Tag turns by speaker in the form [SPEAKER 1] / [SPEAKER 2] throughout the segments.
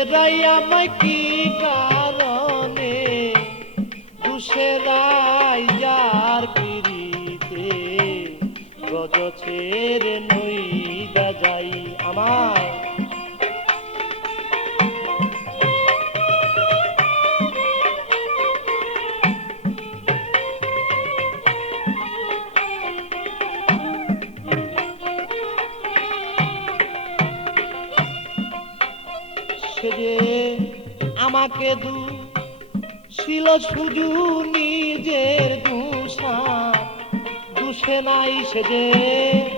[SPEAKER 1] দুষেরাই আমায় কি কারণে? দুষেরাই যার পিড়িতে গজ ছেড়ে নইদা যাই আমায় যে আমাকে দু ছিল সুজু নিজের দুষা। দুষে নাই সেজে যে।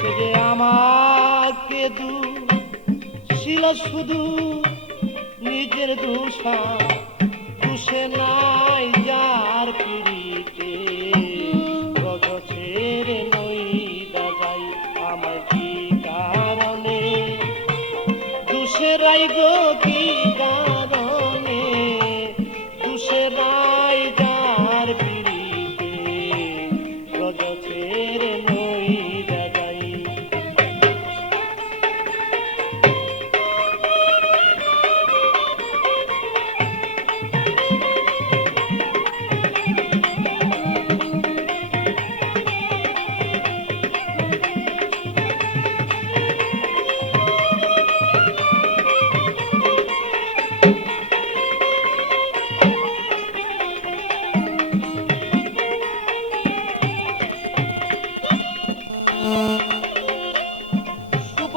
[SPEAKER 1] সে যে আমাকে দু ছিল শুধু নিজের দুষা। দুষে নাই যার পিড়িতে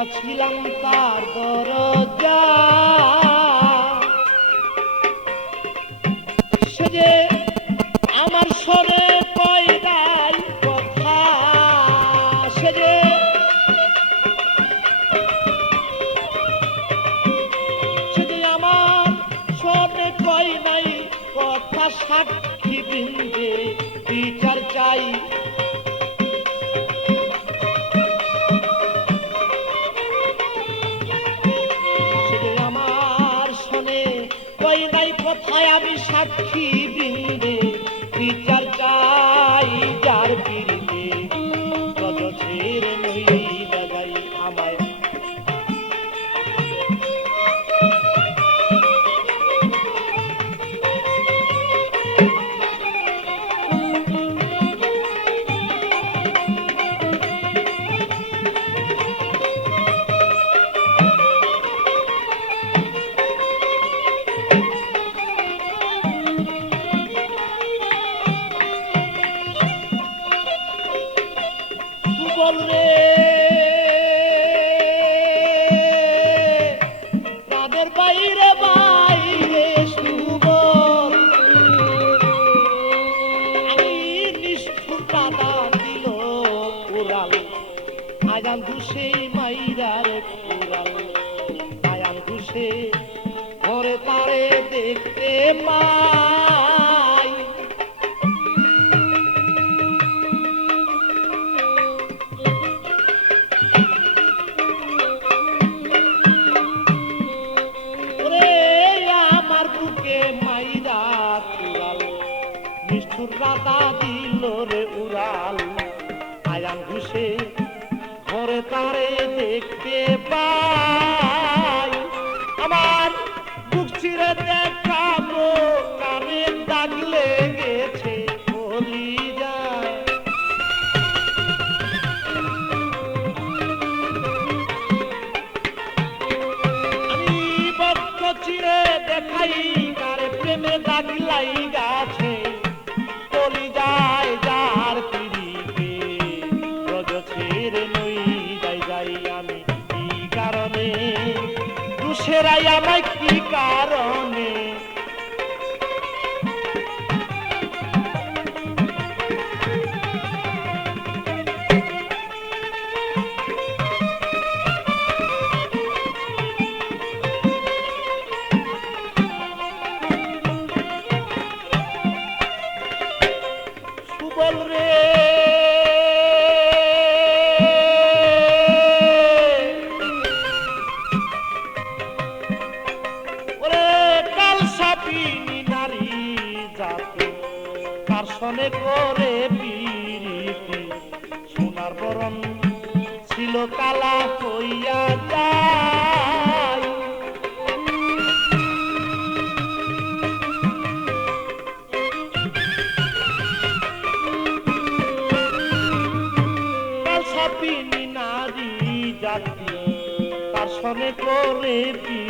[SPEAKER 1] গিয়াছিলাম তার দরজা। সে যে আমার সরে পয়দাই কথা, সে যে আমার স্বর্ণে কই নাই কথা, সাক্ষী বৃন্দে বিচার চাই। কথায় আমি সাক্ষী বৃন্দে। উড়াল আয়াম ঘুষে ঘরে তারে দেখতে পাই ফেরাই আমায় কি কারণে শাসনে করে পিরিতি, সোনার বরণ ছিল কালা হইয়া যায়। সাপিনী নারী জাতি শাসনে করে পিড়ি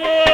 [SPEAKER 1] রে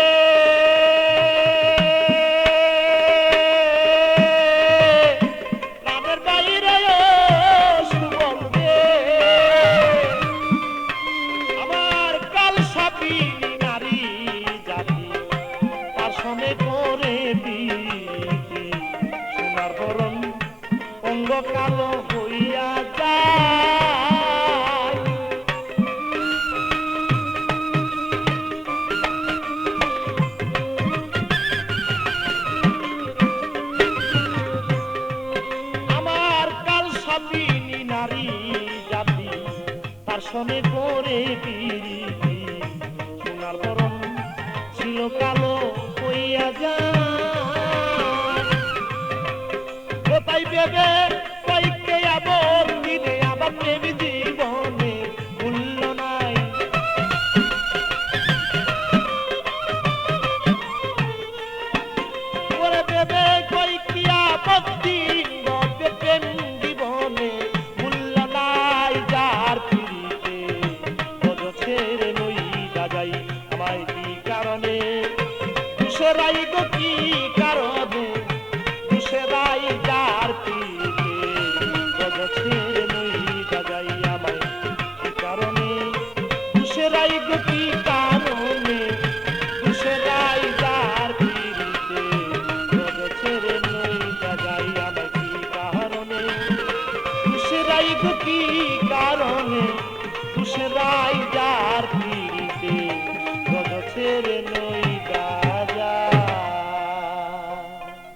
[SPEAKER 1] করে পিরিতি সোনার বরণ ছিল কালো হইয়া যা কোথায় পেবে rai Zoraigo aqui.